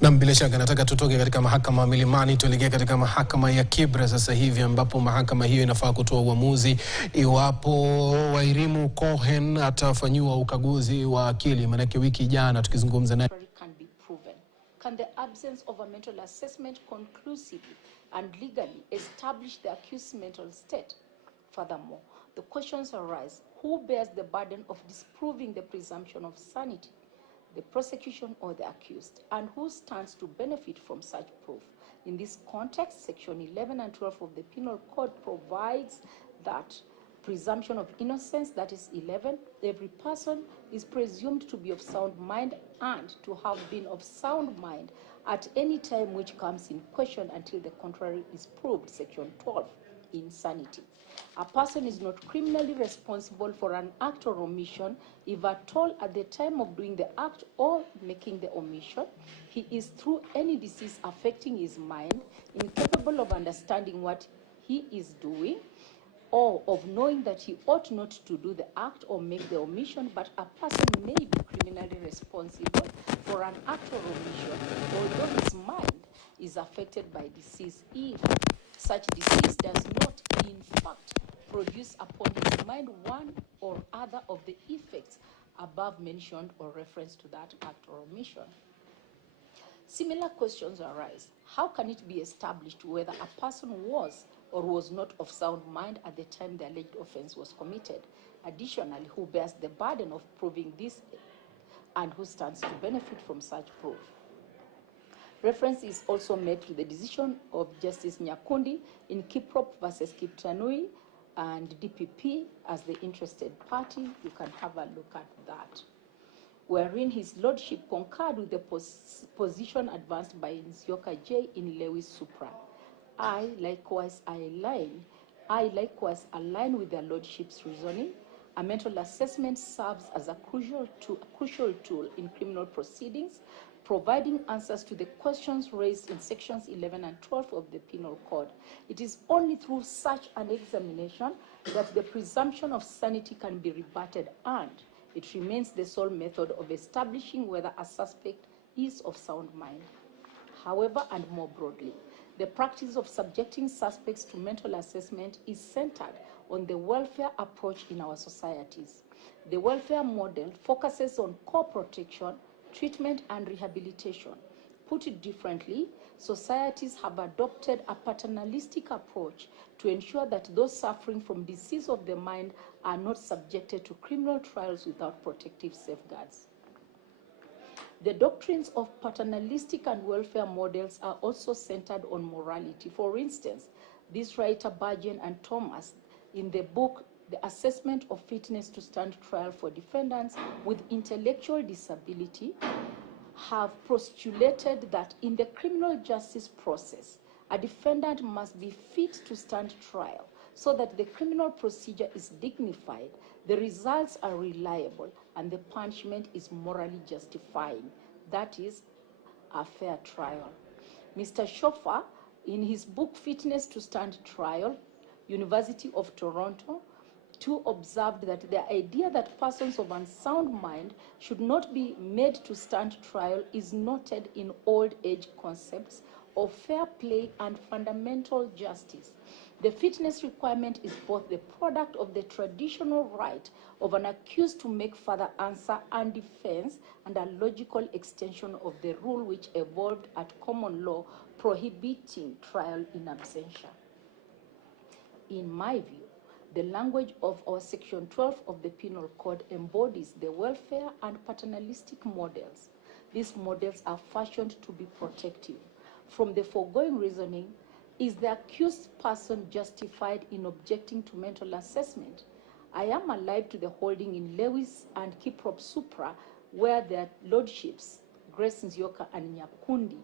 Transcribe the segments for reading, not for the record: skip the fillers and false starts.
Na bila shaka nataka tutoke katika mahakama Milimani tuelekee katika mahakama ya Kibra sasa hivi, ambapo mahakama hiyo inafaa kutoa uamuzi iwapo Wairimu Cohen atafanyiwa ukaguzi wa akili. Manake wiki jana tukizungumza naye, can the absence of a mental assessment conclusively and legally establish the accused's mental state? Furthermore, the questions arise: who bears the burden of disproving the presumption of sanity, the prosecution or the accused, and who stands to benefit from such proof? In this context, Section 11 and 12 of the Penal Code provides that presumption of innocence, that is 11, every person is presumed to be of sound mind and to have been of sound mind at any time which comes in question until the contrary is proved. Section 12, insanity. A person is not criminally responsible for an act or omission if at all at the time of doing the act or making the omission he is through any disease affecting his mind incapable of understanding what he is doing, or of knowing that he ought not to do the act or make the omission. But a person may be criminally responsible for an act or omission although his mind is affected by disease if such disease does not in fact produce upon his mind one or other of the effects above mentioned or reference to that act or omission. Similar questions arise. How can it be established whether a person was or was not of sound mind at the time the alleged offense was committed? Additionally, who bears the burden of proving this and who stands to benefit from such proof? Reference is also made to the decision of Justice Nyakundi in Kiprop versus Kiptanui and DPP as the interested party. You can have a look at that, wherein his lordship concurred with the position advanced by Nzioka J in Lewis Supra. I likewise align with their lordship's reasoning. A mental assessment serves as a crucial tool in criminal proceedings, providing answers to the questions raised in sections 11 and 12 of the Penal Code. It is only through such an examination that the presumption of sanity can be rebutted, and it remains the sole method of establishing whether a suspect is of sound mind. However, and more broadly, the practice of subjecting suspects to mental assessment is centered on the welfare approach in our societies. The welfare model focuses on co-protection, treatment, and rehabilitation. Put it differently, societies have adopted a paternalistic approach to ensure that those suffering from disease of the mind are not subjected to criminal trials without protective safeguards. The doctrines of paternalistic and welfare models are also centered on morality. For instance, this writer Burgeon and Thomas, in the book The Assessment of Fitness to Stand Trial for Defendants with Intellectual Disability, have postulated that in the criminal justice process, a defendant must be fit to stand trial so that the criminal procedure is dignified, the results are reliable, and the punishment is morally justifying. That is a fair trial. Mr. Schoffer, in his book Fitness to Stand Trial, University of Toronto, too observed that the idea that persons of unsound mind should not be made to stand trial is noted in old age concepts of fair play and fundamental justice. The fitness requirement is both the product of the traditional right of an accused to make further answer and defense and a logical extension of the rule which evolved at common law prohibiting trial in absentia. In my view, the language of our Section 12 of the Penal Code embodies the welfare and paternalistic models. These models are fashioned to be protective. From the foregoing reasoning, is the accused person justified in objecting to mental assessment? I am alive to the holding in Lewis and Kiprop Supra, where their lordships, Grace Nzioka and Nyakundi,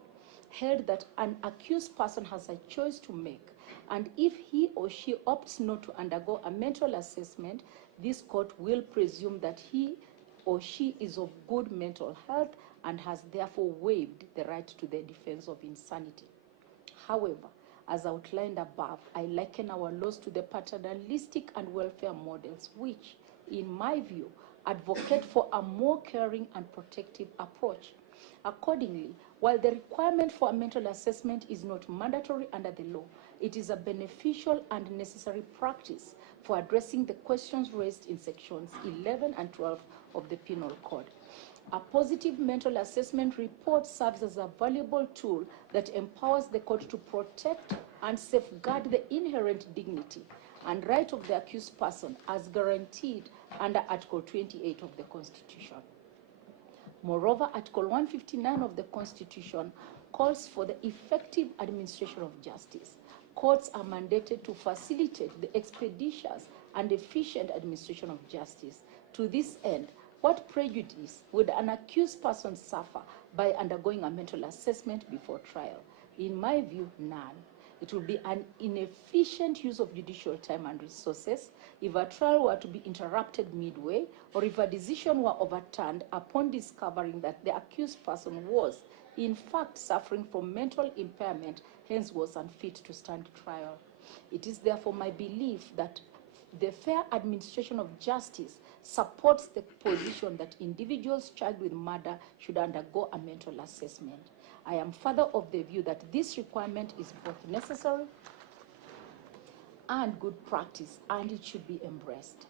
held that an accused person has a choice to make, and if he or she opts not to undergo a mental assessment, this court will presume that he or she is of good mental health and has therefore waived the right to the defense of insanity. However, as outlined above, I liken our laws to the paternalistic and welfare models, which, in my view, advocate for a more caring and protective approach. Accordingly, while the requirement for a mental assessment is not mandatory under the law, it is a beneficial and necessary practice for addressing the questions raised in sections 11 and 12 of the Penal Code. A positive mental assessment report serves as a valuable tool that empowers the court to protect and safeguard the inherent dignity and right of the accused person as guaranteed under Article 28 of the Constitution. Moreover, Article 159 of the Constitution calls for the effective administration of justice. Courts are mandated to facilitate the expeditious and efficient administration of justice. To this end, what prejudice would an accused person suffer by undergoing a mental assessment before trial? In my view, none. It will be an inefficient use of judicial time and resources if a trial were to be interrupted midway, or if a decision were overturned upon discovering that the accused person was, in fact, suffering from mental impairment, hence was unfit to stand trial. It is therefore my belief that the fair administration of justice supports the position that individuals charged with murder should undergo a mental assessment. I am further of the view that this requirement is both necessary and good practice, and it should be embraced.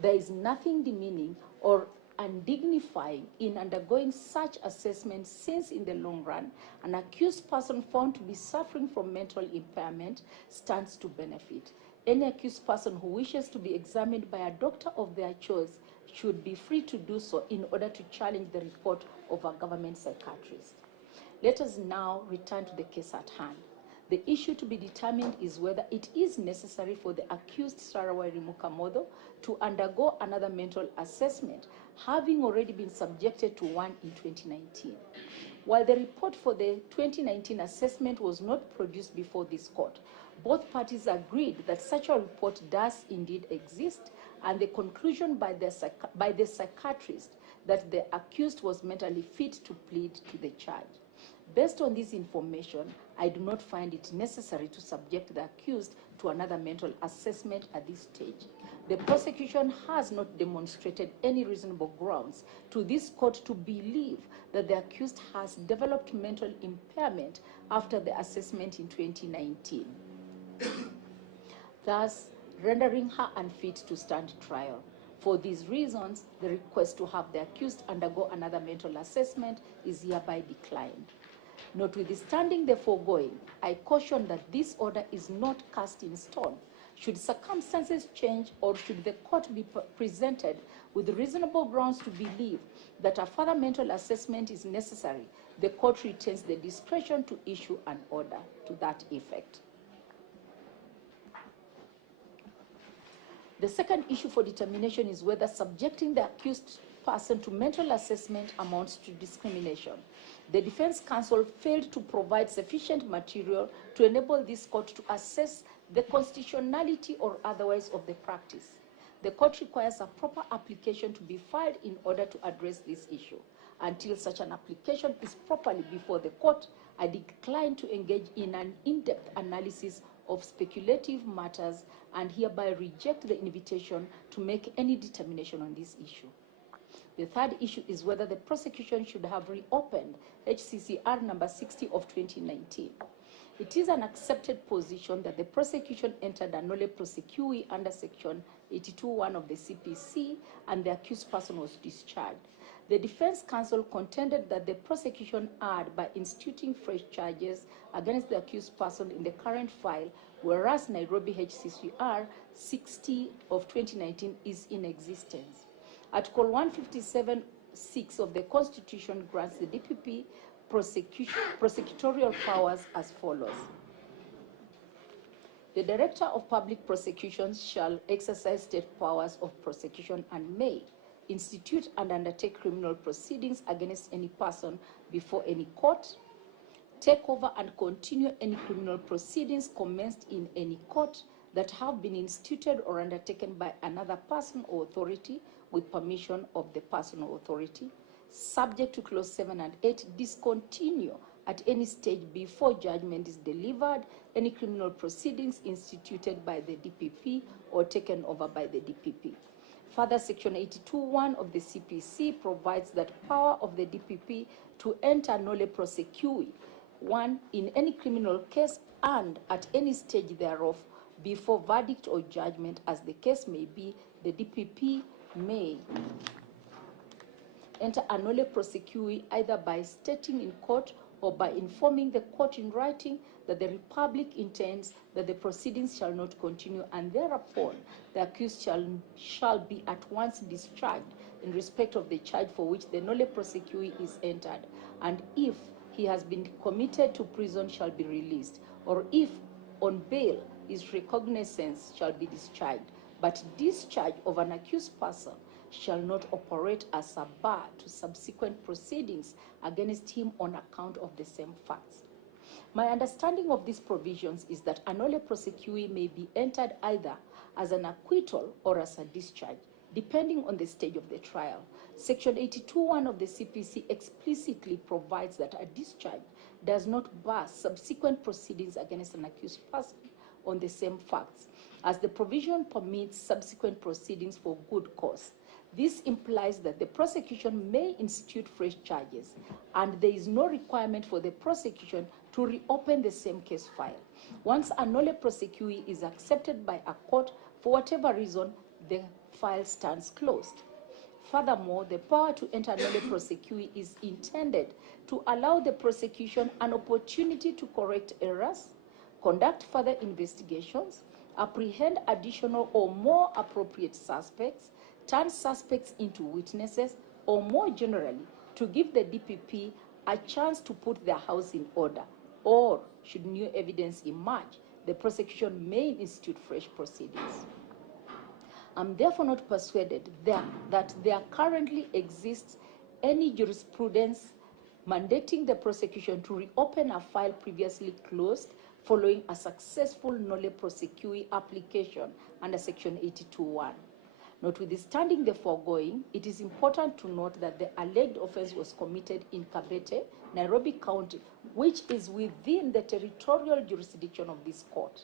There is nothing demeaning or undignifying in undergoing such assessment, since in the long run, an accused person found to be suffering from mental impairment stands to benefit. Any accused person who wishes to be examined by a doctor of their choice should be free to do so in order to challenge the report of a government psychiatrist. Let us now return to the case at hand. The issue to be determined is whether it is necessary for the accused Sarah Wairimu Cohen to undergo another mental assessment, having already been subjected to one in 2019. While the report for the 2019 assessment was not produced before this court, both parties agreed that such a report does indeed exist, and the conclusion by the psychiatrist that the accused was mentally fit to plead to the charge. Based on this information, I do not find it necessary to subject the accused to another mental assessment at this stage. The prosecution has not demonstrated any reasonable grounds to this court to believe that the accused has developed mental impairment after the assessment in 2019, thus rendering her unfit to stand trial. For these reasons, the request to have the accused undergo another mental assessment is hereby declined. Notwithstanding the foregoing, I caution that this order is not cast in stone. Should circumstances change, or should the court be presented with reasonable grounds to believe that a further mental assessment is necessary, the court retains the discretion to issue an order to that effect. The second issue for determination is whether subjecting the accused person to mental assessment amounts to discrimination. The defense counsel failed to provide sufficient material to enable this court to assess the constitutionality or otherwise of the practice. The court requires a proper application to be filed in order to address this issue. Until such an application is properly before the court, I decline to engage in an in-depth analysis of speculative matters and hereby reject the invitation to make any determination on this issue. The third issue is whether the prosecution should have reopened HCCR number 60 of 2019. It is an accepted position that the prosecution entered a nolle prosequi under section 82(1) of the CPC, and the accused person was discharged. The defense counsel contended that the prosecution erred by instituting fresh charges against the accused person in the current file, whereas Nairobi HCCR 60 of 2019 is in existence. Article 157(6) of the Constitution grants the DPP prosecutorial powers as follows. The Director of Public Prosecutions shall exercise state powers of prosecution and may institute and undertake criminal proceedings against any person before any court, take over and continue any criminal proceedings commenced in any court that have been instituted or undertaken by another person or authority with permission of the person or authority, subject to clause 7 and 8, discontinue at any stage before judgment is delivered any criminal proceedings instituted by the DPP or taken over by the DPP. Further, Section 82(1) of the CPC provides that power of the DPP to enter nolle prosequi, 1, in any criminal case and at any stage thereof, before verdict or judgment, as the case may be, the DPP may enter a nolle prosequi either by stating in court or by informing the court in writing that the Republic intends that the proceedings shall not continue, and thereupon the accused shall be at once discharged in respect of the charge for which the nolle prosequi is entered, and if he has been committed to prison shall be released, or if on bail his recognizance shall be discharged, but discharge of an accused person shall not operate as a bar to subsequent proceedings against him on account of the same facts. My understanding of these provisions is that a nolle prosequi may be entered either as an acquittal or as a discharge, depending on the stage of the trial. Section 82(1) of the CPC explicitly provides that a discharge does not bar subsequent proceedings against an accused person on the same facts, as the provision permits subsequent proceedings for good cause. This implies that the prosecution may institute fresh charges, and there is no requirement for the prosecution to reopen the same case file. Once a nolle prosequi is accepted by a court, for whatever reason, the file stands closed. Furthermore, the power to enter nolle prosequi is intended to allow the prosecution an opportunity to correct errors, conduct further investigations, apprehend additional or more appropriate suspects, turn suspects into witnesses, or more generally, to give the DPP a chance to put their house in order, or should new evidence emerge, the prosecution may institute fresh proceedings. I'm therefore not persuaded that there currently exists any jurisprudence mandating the prosecution to reopen a file previously closed following a successful nolle prosequi application under Section 82(1). Notwithstanding the foregoing, it is important to note that the alleged offense was committed in Kabete, Nairobi County, which is within the territorial jurisdiction of this court.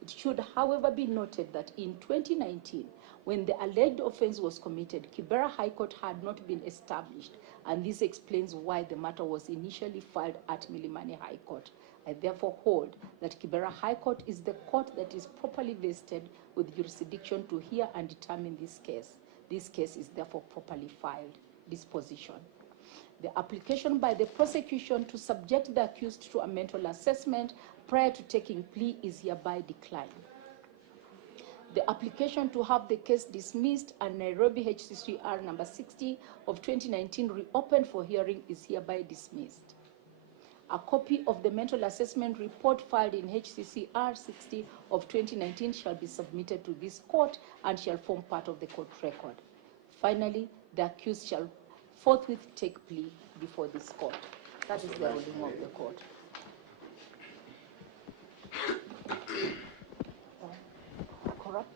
It should, however, be noted that in 2019, when the alleged offense was committed, Kibera High Court had not been established, and this explains why the matter was initially filed at Milimani High Court. I therefore hold that Kibera High Court is the court that is properly vested with jurisdiction to hear and determine this case. This case is therefore properly filed. Disposition. The application by the prosecution to subject the accused to a mental assessment prior to taking plea is hereby declined. The application to have the case dismissed and Nairobi HCCR number 60 of 2019 reopened for hearing is hereby dismissed. A copy of the mental assessment report filed in HCCR 60 of 2019 shall be submitted to this court and shall form part of the court record. Finally, the accused shall forthwith take plea before this court. That is the ruling of the court. Corrupt?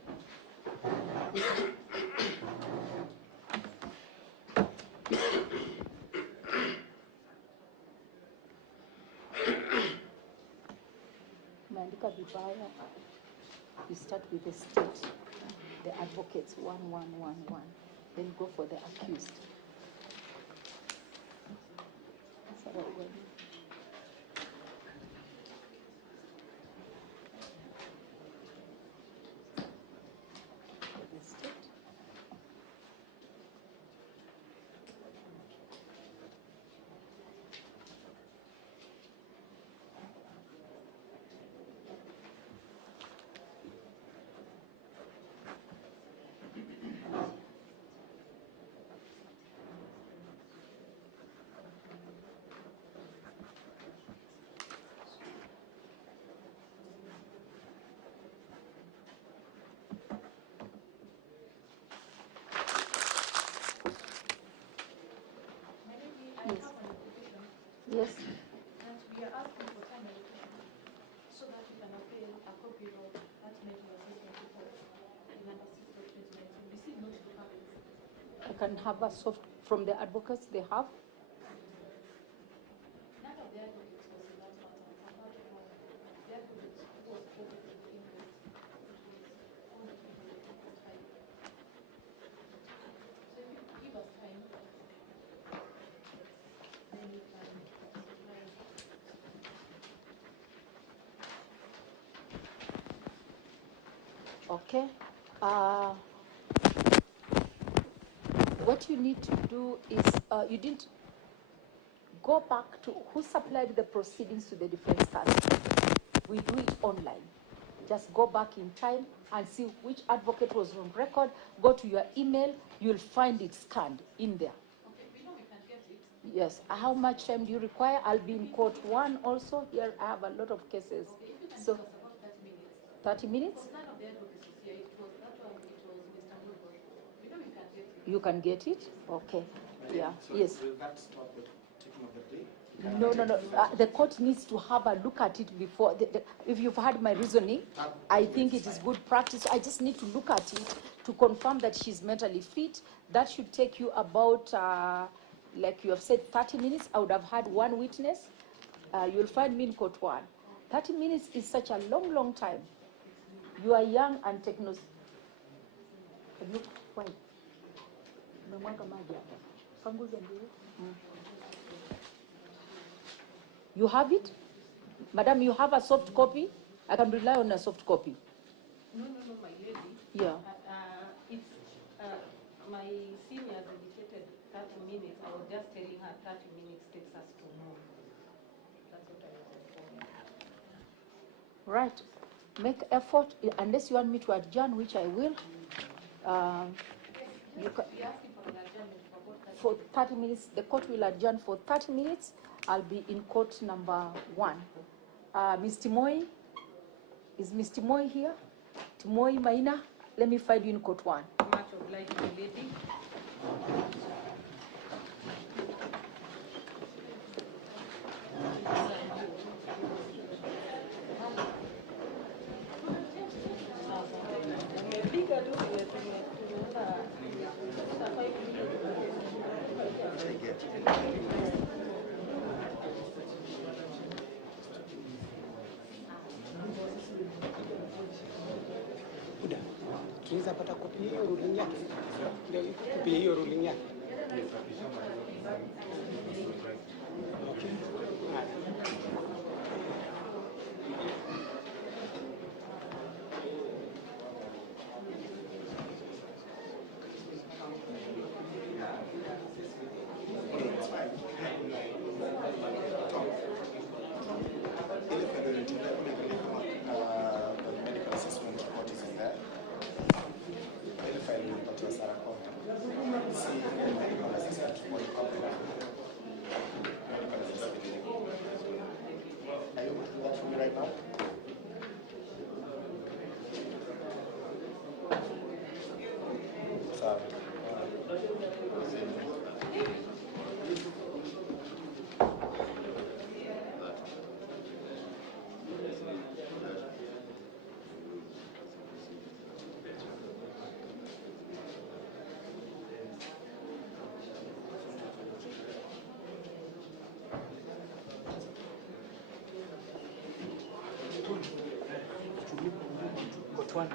Umeandika vibaya. You start with the state, the advocates 1111, then go for the accused. The state. Yes. And we are asking for time allocation so that we can avail a copy of that mental assessment report in number 6 of 2019. Receive not to have it. I can have a soft from the advocates they have. None of the advocates was in that matter. Apart from the advocate who was present in the inquest, which was on the 25th. Okay. What you need to do is you didn't go back to who supplied the proceedings to the defense counsel. We do it online. Just go back in time and see which advocate was on record. Go to your email, you'll find it scanned in there. Okay, we know we can get it. Yes. How much time do you require? I'll be in court 1 also. Here I have a lot of cases. Okay, if you can So give us about 30 30 minutes. minutes? Because none of the advocates was here. It was that one, it was Mr. Mulgo. We know we can get it. You can get it? Okay. Yeah. So Yes. will that stop the taking of the plea? No. The court needs to have a look at it before. If you've heard my reasoning, I think it is good practice. I just need to look at it to confirm that she's mentally fit. That should take you about, like you have said, 30 minutes. I would have had 1 witness. You'll find me in court 1. 30 minutes is such a long, long time. You are young and techno. Can you find? You have it? Madam, you have a soft copy? I can rely on a soft copy. No, my lady. Yeah. It's my seniors indicated 30 minutes. I was just telling her 30 minutes takes us to move. That's what I was informing. Right. Make effort, unless you want me to adjourn, which I will. You can, We asked him for an adjournment for 30 minutes. The court will adjourn for 30 minutes. I'll be in court number 1. Ms. Timoi, is Ms. Timoi here? Timoi Maina, let me find you in court 1. Much obliged, my lady. Tunaweza pata kopi hiyo ruling yake. Ndio kopi hiyo ruling yake. Okay. Medical assessment report is in there. Ile file nilipatia Sarah Counter. See the medical assessment report copy. Medical assessment report. Are you able to do that for me right now? Sorry. Got one.